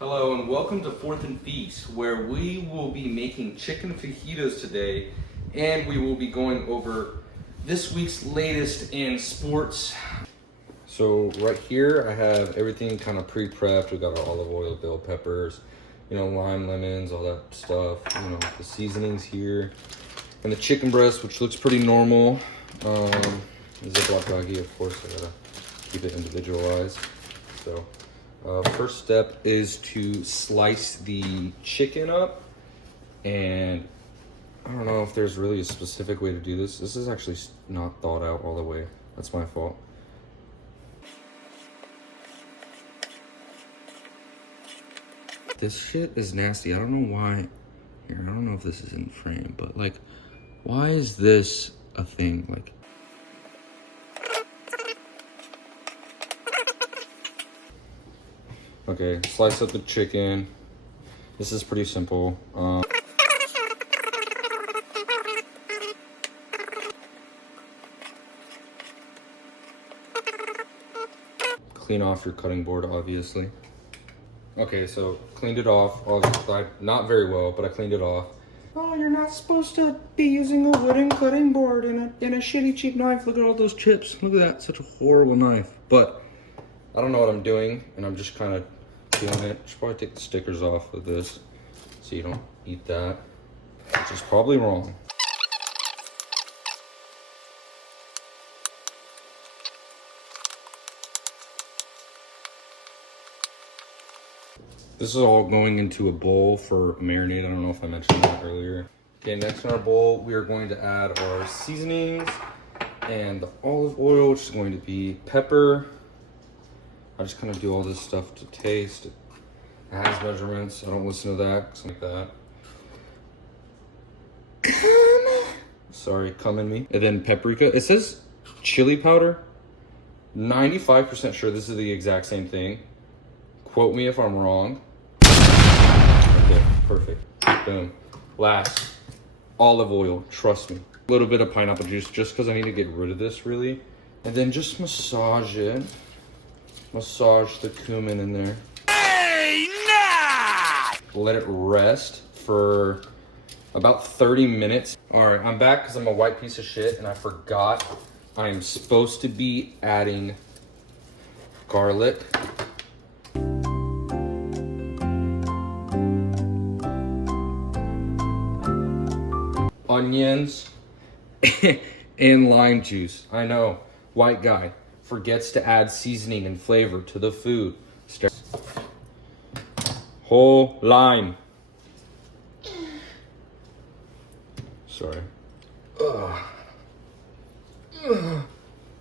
Hello and welcome to Fourth and Feast, where we will be making chicken fajitas today, and we will be going over this week's latest in sports. So right here I have everything kind of pre-prepped. We got our olive oil, bell peppers, lime, lemons, all that stuff. The seasonings here, and the chicken breast, which looks pretty normal. Ziploc baggie, of course. I gotta keep it individualized. So. First step is to slice the chicken up, and I don't know if there's really a specific way to do this. This is actually not thought out all the way. That's my fault. This shit is nasty. I don't know why. Here, I don't know if this is in frame, but why is this a thing? Okay, slice up the chicken. This is pretty simple. Clean off your cutting board, obviously. Okay, so cleaned it off. Obviously, not very well, but I cleaned it off. Oh, you're not supposed to be using a wooden cutting board and a shitty cheap knife. Look at all those chips. Look at that, such a horrible knife. But I don't know what I'm doing, and I'm just kind of doing it. Should probably take the stickers off of this so you don't eat that, which is probably wrong. This is all going into a bowl for marinade. I don't know if I mentioned that earlier. Okay, next in our bowl, we are going to add our seasonings and the olive oil, which is going to be pepper. I just kind of do all this stuff to taste. It has measurements. I don't listen to that, something like that. Sorry, come in me. And then paprika. It says chili powder. 95% sure this is the exact same thing. Quote me if I'm wrong. Okay, perfect. Boom. Last, olive oil. Trust me. A little bit of pineapple juice just because I need to get rid of this, really. And then just massage it. Massage the cumin in there. Hey, nah! Let it rest for about 30 minutes. All right, I'm back because I'm a white piece of shit and I forgot I'm supposed to be adding garlic. Onions and lime juice. I know, white guy forgets to add seasoning and flavor to the food. Whole lime. Sorry.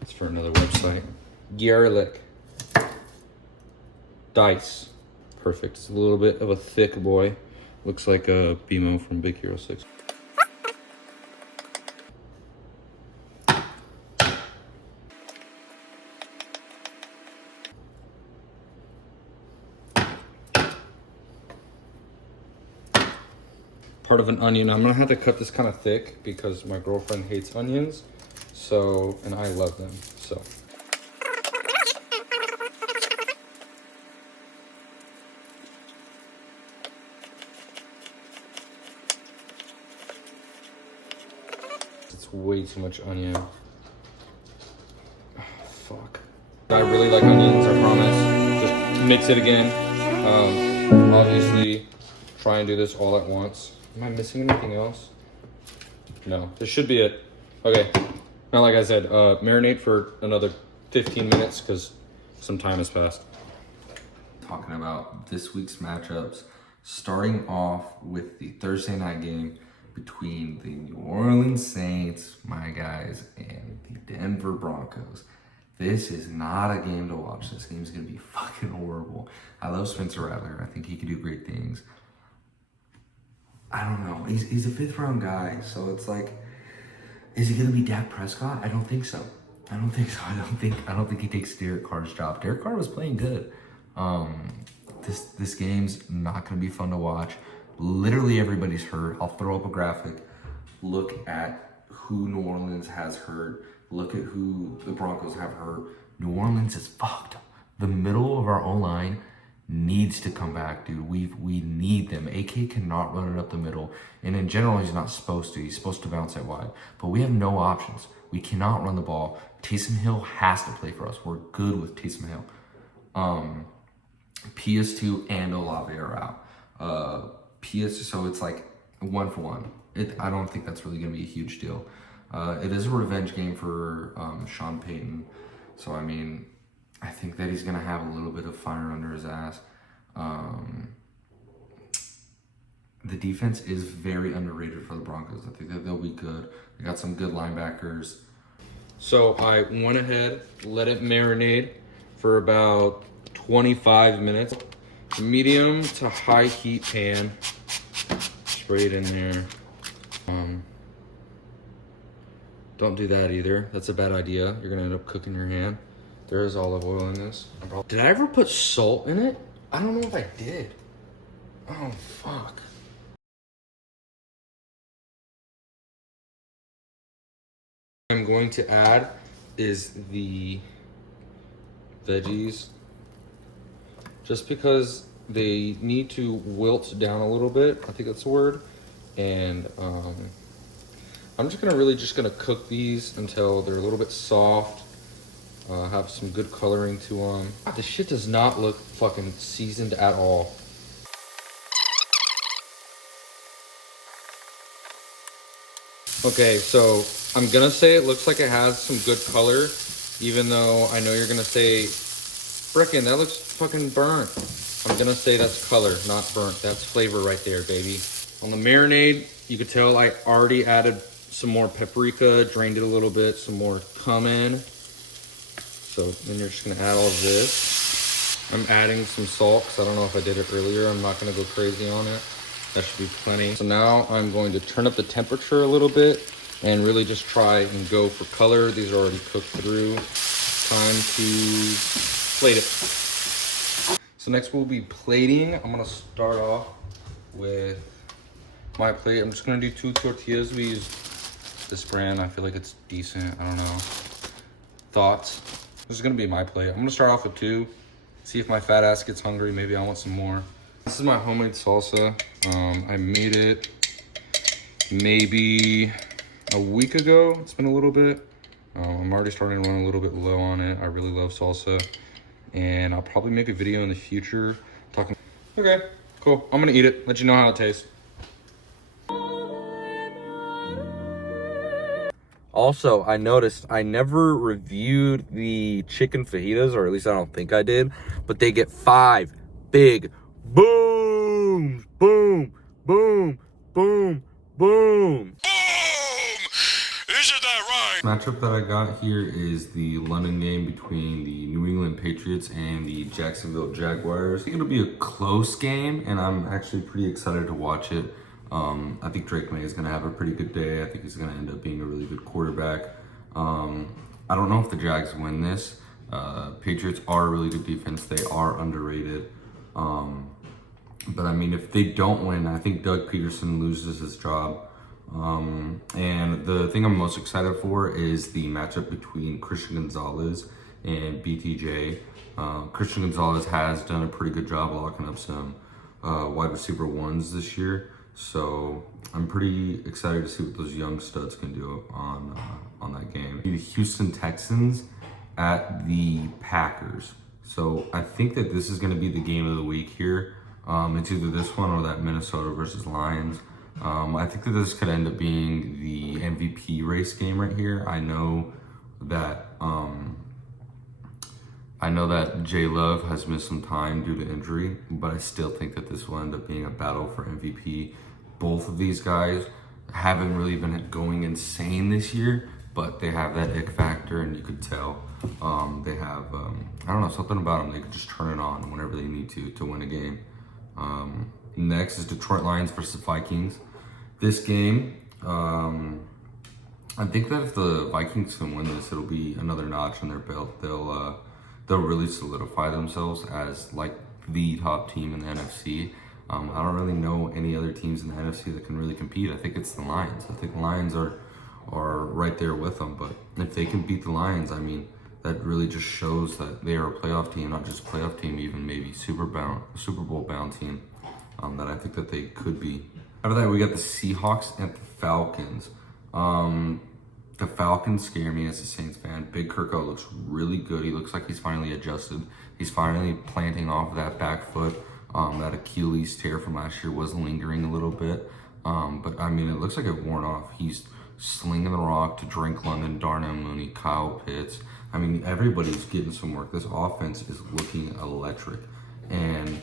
It's for another website. Garlic. Dice. Perfect. It's a little bit of a thick boy. Looks like a BMO from Big Hero 6. Part of an onion. I'm gonna have to cut this kind of thick because my girlfriend hates onions, and I love them, so. It's way too much onion. Oh, fuck. I really like onions, I promise. Just mix it again. Obviously, try and do this all at once. Am I missing anything else? No, this should be it. Okay, now like I said, marinate for another 15 minutes because some time has passed. Talking about this week's matchups, starting off with the Thursday night game between the New Orleans Saints, my guys, and the Denver Broncos. This is not a game to watch. This game's gonna be fucking horrible. I love Spencer Rattler. I think he could do great things. I don't know. He's a 5th round guy, so it's like, is he gonna be Dak Prescott? I don't think so. I don't think so. I don't think he takes Derek Carr's job. Derek Carr was playing good. This game's not gonna be fun to watch. Literally everybody's hurt. I'll throw up a graphic. Look at who New Orleans has hurt. Look at who the Broncos have hurt. New Orleans is fucked. The middle of our O-line needs to come back, dude. We need them. AK cannot run it up the middle, and in general, he's not supposed to. He's supposed to bounce it wide, but we have no options. We cannot run the ball. Taysom Hill has to play for us. We're good with Taysom Hill. PS2 and Olave are out. So it's like 1-for-1. I don't think that's really going to be a huge deal. It is a revenge game for Sean Payton. So, I mean, I think that he's going to have a little bit of fire under his ass. The defense is very underrated for the Broncos. I think that they'll be good. They got some good linebackers. So I went ahead, let it marinate for about 25 minutes. Medium to high heat pan. Spray it in there. Don't do that either. That's a bad idea. You're gonna end up cooking your hand. There is olive oil in this. Did I ever put salt in it? I don't know if I did. Oh, fuck. I'm going to add is the veggies. Just because they need to wilt down a little bit. I think that's the word. And I'm just gonna cook these until they're a little bit soft. Have some good coloring to them. This shit does not look fucking seasoned at all. Okay, so I'm gonna say it looks like it has some good color, even though I know you're gonna say, frickin', that looks fucking burnt. I'm gonna say that's color, not burnt. That's flavor right there, baby. On the marinade, you could tell I already added some more paprika, drained it a little bit, some more cumin. So then you're just gonna add all of this. I'm adding some salt, because I don't know if I did it earlier. I'm not gonna go crazy on it. That should be plenty. So now I'm going to turn up the temperature a little bit and really just try and go for color. These are already cooked through. Time to plate it. So next we'll be plating. I'm gonna start off with my plate. I'm just gonna do 2 tortillas. We use this brand. I feel like it's decent. I don't know. Thoughts? This is gonna be my plate. I'm gonna start off with 2. See if my fat ass gets hungry. Maybe I want some more. This is my homemade salsa. I made it maybe a week ago. It's been a little bit. I'm already starting to run a little bit low on it. I really love salsa. And I'll probably make a video in the future talking. Okay, cool. I'm gonna eat it. Let you know how it tastes. Also, I noticed I never reviewed the chicken fajitas, or at least I don't think I did, but they get 5 big booms. Boom, boom, boom, boom. Isn't that right? Matchup that I got here is the London game between the New England Patriots and the Jacksonville Jaguars. I think it'll be a close game, and I'm actually pretty excited to watch it. I think Drake May is going to have a pretty good day. I think he's going to end up being a really good quarterback. I don't know if the Jags win this. Patriots are a really good defense. They are underrated. But I mean, if they don't win, I think Doug Peterson loses his job. And the thing I'm most excited for is the matchup between Christian Gonzalez and BTJ. Christian Gonzalez has done a pretty good job locking up some wide receiver ones this year. So I'm pretty excited to see what those young studs can do on that game. The Houston Texans at the Packers. So I think that this is going to be the game of the week here. It's either this one or that Minnesota versus Lions. I think that this could end up being the MVP race game right here. I know that J Love has missed some time due to injury, but I still think that this will end up being a battle for MVP. Both of these guys haven't really been going insane this year, but they have that ick factor, and you could tell they have I don't know, something about them. They could just turn it on whenever they need to win a game. Next is Detroit Lions versus Vikings. This game, I think that if the Vikings can win this, it'll be another notch in their belt. They'll really solidify themselves as like the top team in the NFC. I don't really know any other teams in the NFC that can really compete. I think it's the Lions. I think the Lions are right there with them. But if they can beat the Lions, I mean, that really just shows that they are a playoff team, not just a playoff team, even maybe Super Bowl bound team that I think that they could be. After that, we got the Seahawks and the Falcons. The Falcons scare me as a Saints fan. Big Kirko looks really good. He looks like he's finally adjusted. He's finally planting off that back foot. That Achilles tear from last year was lingering a little bit. But I mean, it looks like it worn off. He's slinging the rock to Drake London, Darnell Mooney, Kyle Pitts. I mean, everybody's getting some work. This offense is looking electric. And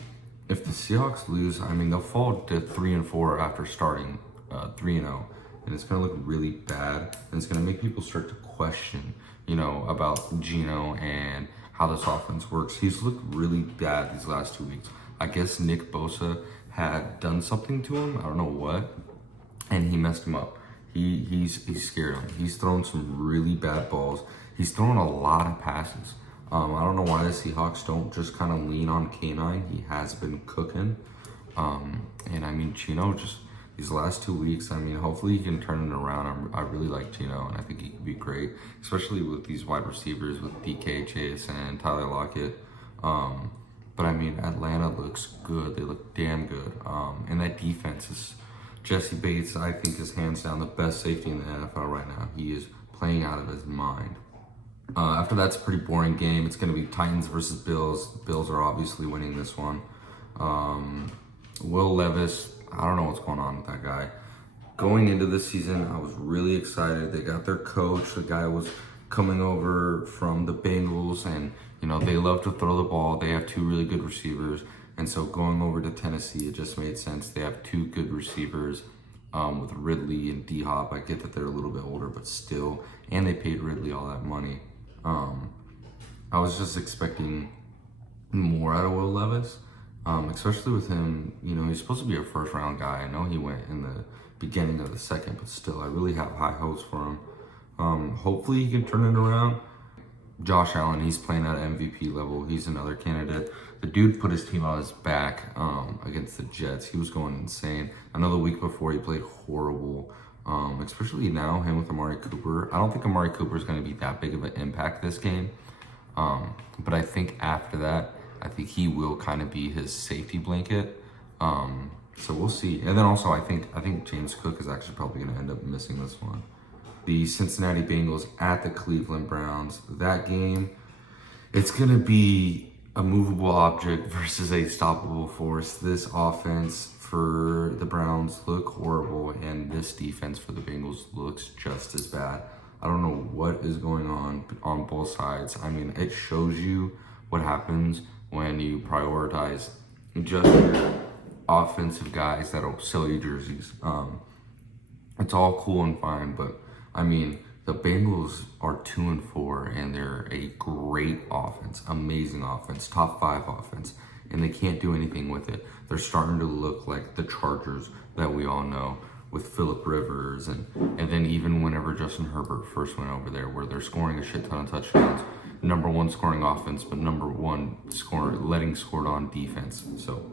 if the Seahawks lose, I mean, they'll fall to 3-4 after starting 3-0. And it's going to look really bad. And it's going to make people start to question, about Geno and how this offense works. He's looked really bad these last 2 weeks. I guess Nick Bosa had done something to him. I don't know what. And he messed him up. He's scared him. He's thrown some really bad balls. He's thrown a lot of passes. I don't know why the Seahawks don't just kind of lean on K9. He has been cooking. And I mean, Geno just these last 2 weeks, I mean, hopefully he can turn it around. I really like Geno, and I think he could be great, especially with these wide receivers with DK, Chase, and Tyler Lockett. But I mean, Atlanta looks good. They look damn good. And that defense is Jesse Bates, I think, is hands down the best safety in the NFL right now. He is playing out of his mind. After that's a pretty boring game. It's going to be Titans versus Bills. The Bills are obviously winning this one. Will Levis, I don't know what's going on with that guy. Going into this season, I was really excited. They got their coach. The guy was coming over from the Bengals, and they love to throw the ball. They have 2 really good receivers, and so going over to Tennessee, it just made sense. They have 2 good receivers with Ridley and D-Hop. I get that they're a little bit older, but still, and they paid Ridley all that money. I was just expecting more out of Will Levis. Especially with him, he's supposed to be a first-round guy. I know he went in the beginning of the second, but still, I really have high hopes for him. Hopefully he can turn it around. Josh Allen, he's playing at MVP level. He's another candidate. The dude put his team on his back against the Jets. He was going insane. I know the week before he played horrible, especially now, him with Amari Cooper. I don't think Amari Cooper is going to be that big of an impact this game, but I think after that, I think he will kind of be his safety blanket. So we'll see. And then also, I think James Cook is actually probably going to end up missing this one. The Cincinnati Bengals at the Cleveland Browns. That game, it's going to be a movable object versus a stoppable force. This offense for the Browns look horrible, and this defense for the Bengals looks just as bad. I don't know what is going on both sides. I mean, it shows you what happens when you prioritize just your offensive guys that'll sell you jerseys. It's all cool and fine, but I mean, the Bengals are 2-4, and they're a great offense, amazing offense, top 5 offense, and they can't do anything with it. They're starting to look like the Chargers that we all know with Phillip Rivers, and then even whenever Justin Herbert first went over there, where they're scoring a shit ton of touchdowns. Number 1 scoring offense, but number 1 letting scored on defense. So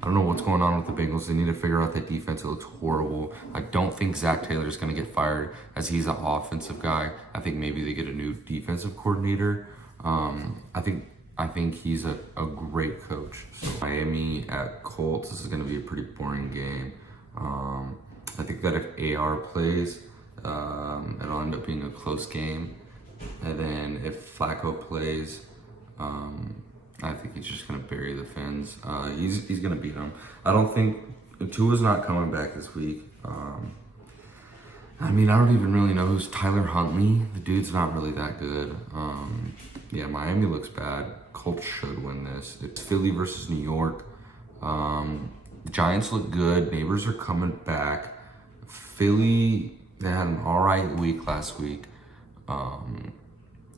I don't know what's going on with the Bengals. They need to figure out that defense. It looks horrible. I don't think Zach Taylor is going to get fired, as he's an offensive guy. I think maybe they get a new defensive coordinator. I think he's a great coach. So Miami at Colts. This is going to be a pretty boring game. I think that if AR plays, it'll end up being a close game. And then if Flacco plays, I think he's just going to bury the Fins. He's going to beat them. I don't think Tua's not coming back this week. I mean, I don't even really know who's Tyler Huntley. The dude's not really that good. Yeah, Miami looks bad. Colts should win this. It's Philly versus New York. The Giants look good. Neighbors are coming back. Philly, they had an all right week last week.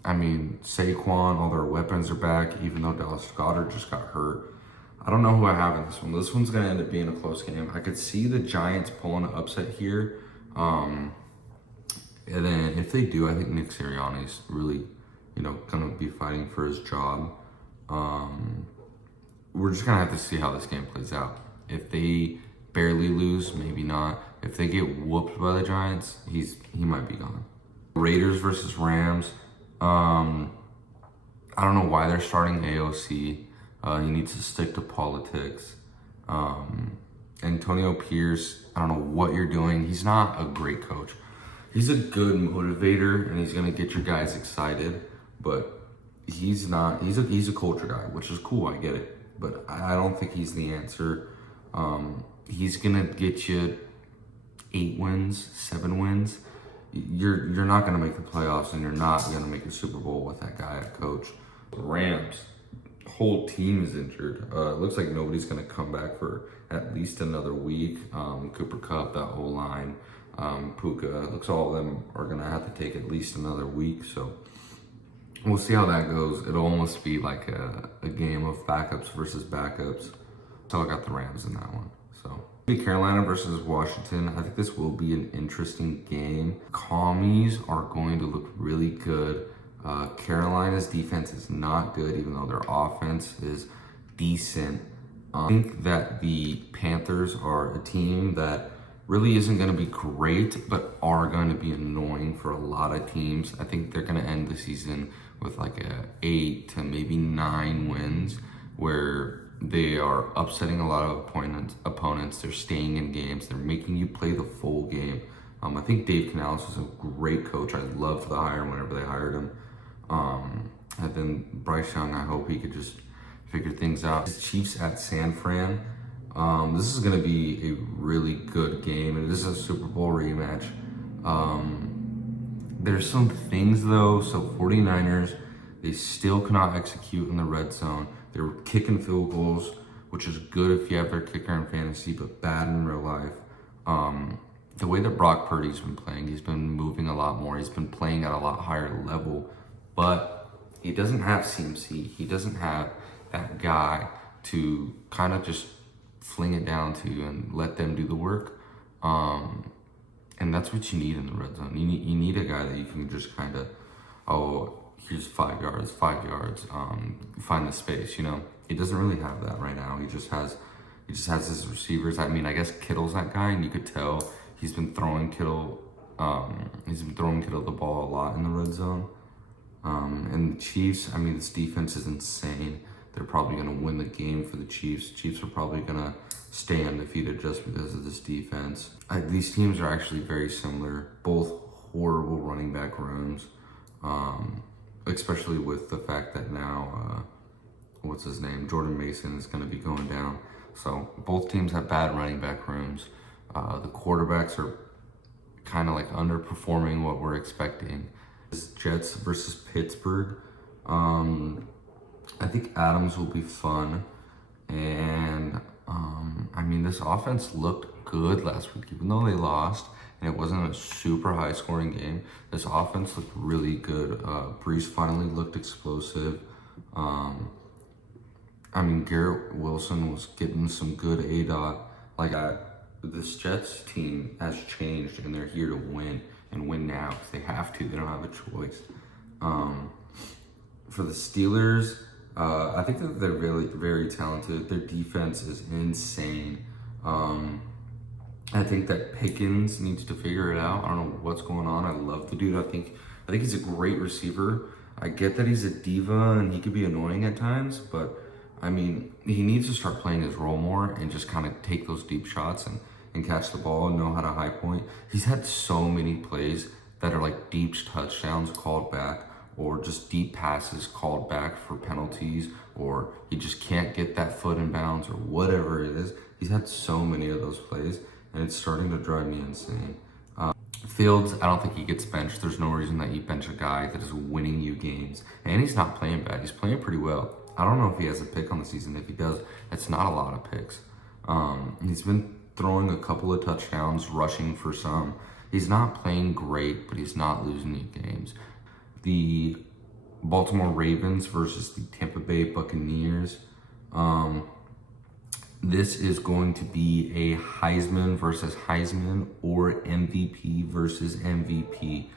I mean, Saquon, all their weapons are back, even though Dallas Goedert just got hurt. I don't know who I have in this one. This one's going to end up being a close game. I could see the Giants pulling an upset here. And then if they do, I think Nick Sirianni's really, going to be fighting for his job. We're just going to have to see how this game plays out. If they barely lose, maybe not. If they get whooped by the Giants, he might be gone. Raiders versus Rams. I don't know why they're starting AOC. He needs to stick to politics. Antonio Pierce, I don't know what you're doing. He's not a great coach. He's a good motivator and he's gonna get your guys excited, but he's not. He's a culture guy, which is cool. I get it, but I don't think he's the answer. He's gonna get you 8 wins, 7 wins. You're not gonna make the playoffs, and you're not gonna make a Super Bowl with that guy at coach. The Rams, whole team is injured. It looks like nobody's gonna come back for at least another week. Cooper Kupp, that whole line, Puka. Looks all of them are gonna have to take at least another week. So we'll see how that goes. It'll almost be like a game of backups versus backups. So I got the Rams in that one. So Carolina versus Washington. I think this will be an interesting game. Commies are going to look really good. Carolina's defense is not good, even though their offense is decent. I think that the Panthers are a team that really isn't going to be great, but are going to be annoying for a lot of teams. I think they're going to end the season with like a 8 to maybe 9 wins, where they are upsetting a lot of opponents. They're staying in games. They're making you play the full game. I think Dave Canales was a great coach. I loved the hire whenever they hired him. And then Bryce Young, I hope he could just figure things out. The Chiefs at San Fran. This is going to be a really good game, and this is a Super Bowl rematch. There's some things though. So 49ers, they still cannot execute in the red zone. They're kicking field goals, which is good if you have their kicker in fantasy, but bad in real life. The way that Brock Purdy's been playing, he's been moving a lot more. He's been playing at a lot higher level, but he doesn't have CMC. He doesn't have that guy to kind of just fling it down to and let them do the work. And that's what you need in the red zone. You need a guy that you can just kind of, oh, here's 5 yards, find the space, you know. He doesn't really have that right now. He just has his receivers. I mean, I guess Kittle's that guy, and you could tell he's been throwing Kittle the ball a lot in the red zone. And the Chiefs, I mean, this defense is insane. They're probably going to win the game for the Chiefs. Chiefs are probably going to stay undefeated just because of this defense. These teams are actually very similar. Both horrible running back rooms. Especially with the fact that now, what's his name? Jordan Mason is going to be going down. So both teams have bad running back rooms. The quarterbacks are kind of like underperforming what we're expecting. Jets versus Pittsburgh. I think Adams will be fun. And I mean, this offense looked good last week, even though they lost. And it wasn't a super high scoring game. This offense looked really good. Brees finally looked explosive. I mean, Garrett Wilson was getting some good ADOT. This Jets team has changed, and they're here to win and win now because they have to. They don't have a choice. For the Steelers, I think that they're very, very talented. Their defense is insane. I think that Pickens needs to figure it out. I don't know what's going on. I love the dude. I think he's a great receiver. I get that he's a diva and he could be annoying at times, but I mean, he needs to start playing his role more and just kind of take those deep shots and catch the ball and know how to high point. He's had so many plays that are like deep touchdowns called back, or just deep passes called back for penalties, or he just can't get that foot in bounds, or whatever it is. He's had so many of those plays, and it's starting to drive me insane. Fields, I don't think he gets benched. There's no reason that you bench a guy that is winning you games. And he's not playing bad. He's playing pretty well. I don't know if he has a pick on the season. If he does, it's not a lot of picks. He's been throwing a couple of touchdowns, rushing for some. He's not playing great, but he's not losing you games. The Baltimore Ravens versus the Tampa Bay Buccaneers. This is going to be a Heisman versus Heisman or MVP versus MVP.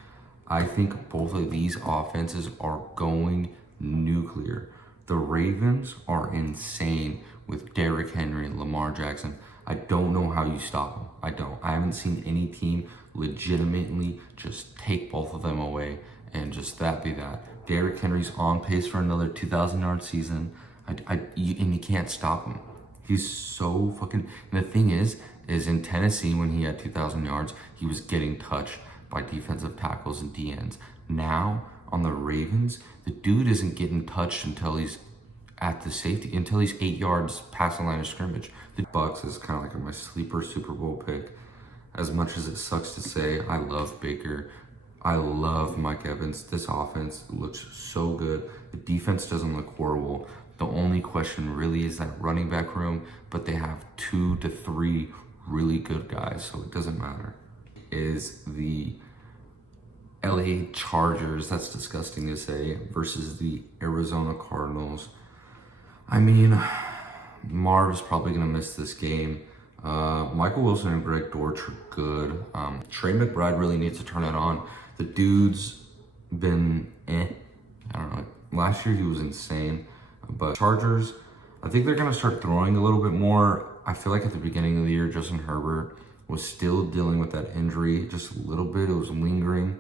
I think both of these offenses are going nuclear. The Ravens are insane with Derrick Henry and Lamar Jackson. I don't know how you stop them. I don't. I haven't seen any team legitimately just take both of them away and just that be that. Derrick Henry's on pace for another 2,000-yard season. And you can't stop him. He's so fucking. And the thing is in Tennessee when he had 2,000 yards, he was getting touched by defensive tackles and DNs. Now on the Ravens, the dude isn't getting touched until he's at the safety, until he's 8 yards past the line of scrimmage. The Bucks is kind of like my sleeper Super Bowl pick. As much as it sucks to say, I love Baker. I love Mike Evans. This offense looks so good. The defense doesn't look horrible. The only question really is that running back room, but they have 2 to 3 really good guys, so it doesn't matter. Is the LA Chargers, that's disgusting to say, versus the Arizona Cardinals. I mean, Marv's probably going to miss this game. Michael Wilson and Greg Dortch are good. Trey McBride really needs to turn it on. The dude's been I don't know. Last year he was insane. But Chargers, I think they're going to start throwing a little bit more. I feel like at the beginning of the year, Justin Herbert was still dealing with that injury just a little bit. It was lingering.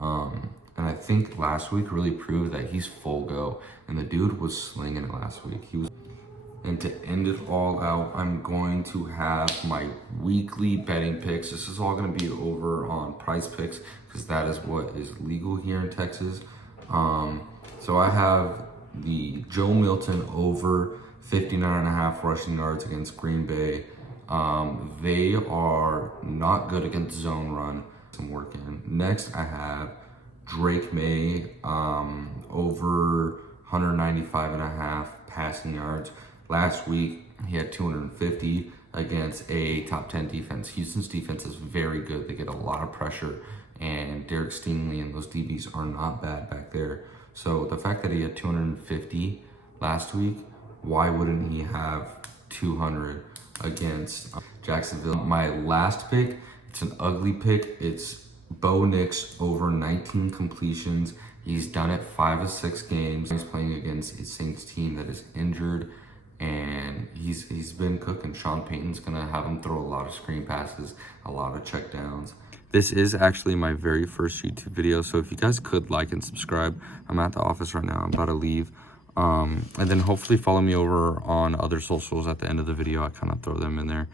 And I think last week really proved that he's full go. And the dude was slinging it last week. And to end it all out, I'm going to have my weekly betting picks. This is all going to be over on Prize Picks because that is what is legal here in Texas. So I have the Joe Milton over 59.5 rushing yards against Green Bay. They are not good against zone run. Some work in. Next, I have Drake May over 195.5 passing yards. Last week, he had 250 against a top 10 defense. Houston's defense is very good. They get a lot of pressure, and Derek Stingley and those DBs are not bad back there. So the fact that he had 250 last week, why wouldn't he have 200 against Jacksonville? My last pick, it's an ugly pick. It's Bo Nix over 19 completions. He's done it 5 of 6 games. He's playing against a Saints team that is injured, and he's been cooking. Sean Payton's gonna have him throw a lot of screen passes, a lot of check downs. This is actually my very first YouTube video, so if you guys could like and subscribe. I'm at the office right now. I'm about to leave. And then hopefully follow me over on other socials at the end of the video. I kind of throw them in there.